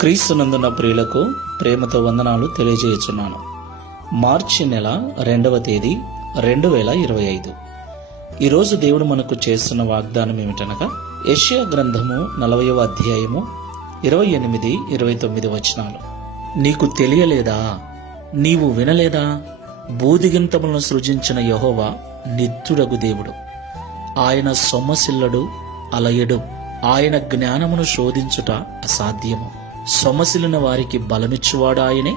క్రీస్తునందున ప్రియులకు ప్రేమతో వందనాలు తెలియజేయుచున్నాను. మార్చి నెల 2వ తేదీ 2025. ఈరోజు దేవుడు మనకు చేస్తున్న వాగ్దానం ఏమిటనగా యెషయా గ్రంథము 40వ అధ్యాయము 28, 29 వచనాలు. నీకు తెలియలేదా? నీవు వినలేదా? బూదిగింతములను సృజించిన యెహోవా నిత్యుడగు దేవుడు. ఆయన సొమ్మసిల్లడు, అలయడు. ఆయన జ్ఞానమును శోధించుట అసాధ్యము. సొమ్మసిలిన వారికి బలమిచ్చువాడు ఆయనే,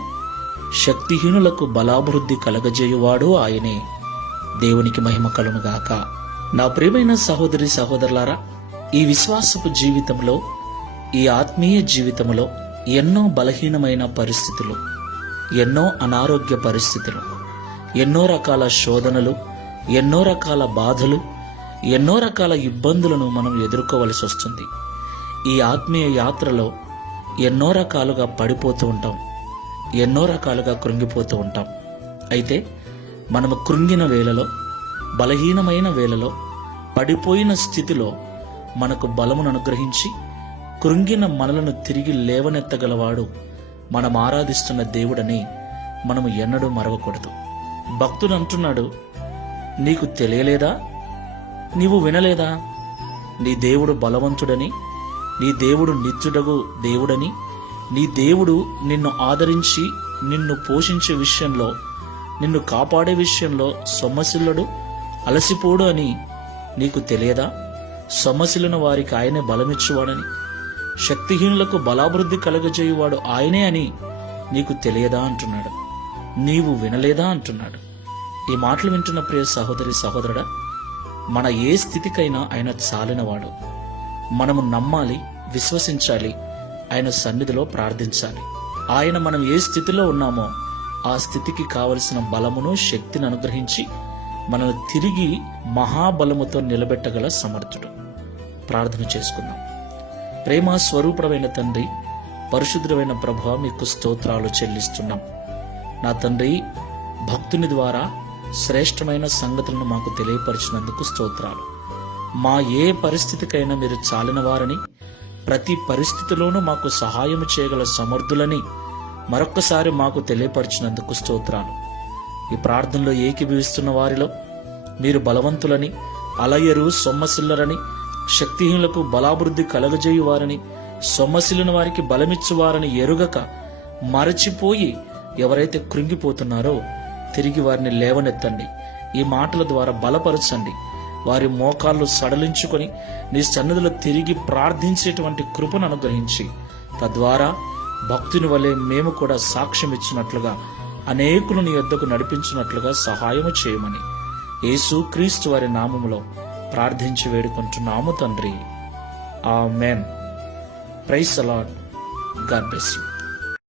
శక్తిహీనులకు బలాభివృద్ధి కలగజేయువాడు ఆయనే. దేవునికి మహిమ కలుగుగాక. నా ప్రియమైన సహోదరి సహోదరులారా, ఈ విశ్వాసపు జీవితంలో, ఈ ఆత్మీయ జీవితంలో ఎన్నో బలహీనమైన పరిస్థితులు, ఎన్నో అనారోగ్య పరిస్థితులు, ఎన్నో రకాల శోధనలు, ఎన్నో రకాల బాధలు, ఎన్నో రకాల ఇబ్బందులను మనం ఎదుర్కోవలసి వస్తుంది. ఈ ఆత్మీయ యాత్రలో ఎన్నో రకాలుగా పడిపోతూ ఉంటాం, ఎన్నో రకాలుగా కృంగిపోతూ ఉంటాం. అయితే మనము కృంగిన వేళలో, బలహీనమైన వేళలో, పడిపోయిన స్థితిలో మనకు బలమును అనుగ్రహించి కృంగిన మనలను తిరిగి లేవనెత్తగలవాడు మనం ఆరాధిస్తున్న దేవుడని మనము ఎన్నడూ మరవకూడదు. భక్తుడు అంటున్నాడు, నీకు తెలియలేదా? నీవు వినలేదా? నీ దేవుడు బలవంతుడని, నీ దేవుడు నిత్యుడగు దేవుడని, నీ దేవుడు నిన్ను ఆదరించి నిన్ను పోషించే విషయంలో, నిన్ను కాపాడే విషయంలో సొమ్మసిల్లడు, అలసిపోడు అని నీకు తెలియదా? సొమ్మసిల్లిన వారికి ఆయనే బలమిచ్చువాడని, శక్తిహీనులకు బలాభివృద్ధి కలగజేయువాడు ఆయనే అని నీకు తెలియదా అంటున్నాడు. నీవు వినలేదా అంటున్నాడు. ఈ మాటలు వింటున్న ప్రియ సహోదరి సహోదరుడా, మన ఏ స్థితికైనా ఆయన చాలినవాడు. మనము నమ్మాలి, విశ్వసించాలి, ఆయన సన్నిధిలో ప్రార్థించాలి. ఆయన మనం ఏ స్థితిలో ఉన్నామో ఆ స్థితికి కావలసిన బలమును, శక్తిని అనుగ్రహించి మనల్ని తిరిగి మహాబలముతో నిలబెట్టగల సమర్థుడు. ప్రార్థన చేసుకుందాం. ప్రేమ స్వరూపమైన తండ్రి, పరిశుద్ధమైన ప్రభువా, మీకు స్తోత్రాలు చెల్లిస్తున్నాం. నా తండ్రి, భక్తుని ద్వారా శ్రేష్టమైన సంగతులను మాకు తెలియపరిచినందుకు స్తోత్రాలు. మా ఏ పరిస్థితికైనా మీరు చాలినవారని, ప్రతి పరిస్థితిలోనూ మాకు సహాయం చేయగల సమర్థులని మరొక్కసారి మాకు తెలియపరిచినందుకు స్తోత్రాలు. ఈ ప్రార్థనలో ఏకీభవిస్తున్న వారిలో మీరు బలవంతులని, అలయరు, సొమ్మసిల్లరని, శక్తిహీనులకు బలాభివృద్ధి కలగజేయువారని, సొమ్మసిల్లిన వారికి బలమిచ్చువారని ఎరుగక మరచిపోయి ఎవరైతే కృంగిపోతున్నారో తిరిగి వారిని లేవనెత్తండి. ఈ మాటల ద్వారా బలపరచండి. వారి మోకాళ్ళు సడలించుకొని నీ సన్నిధిలో తిరిగి ప్రార్థించేటువంటి కృపను అనుగ్రహించి, తద్వారా భక్తుని వలె మేము కూడా సాక్ష్యం ఇచ్చినట్లుగా, అనేకులు నీ యొద్దకు నడిపించినట్లుగా సహాయము చేయమని యేసు క్రీస్తు వారి నామములో ప్రార్థించి వేడుకుంటున్నాము తండ్రి. Amen. Praise the Lord. God bless you.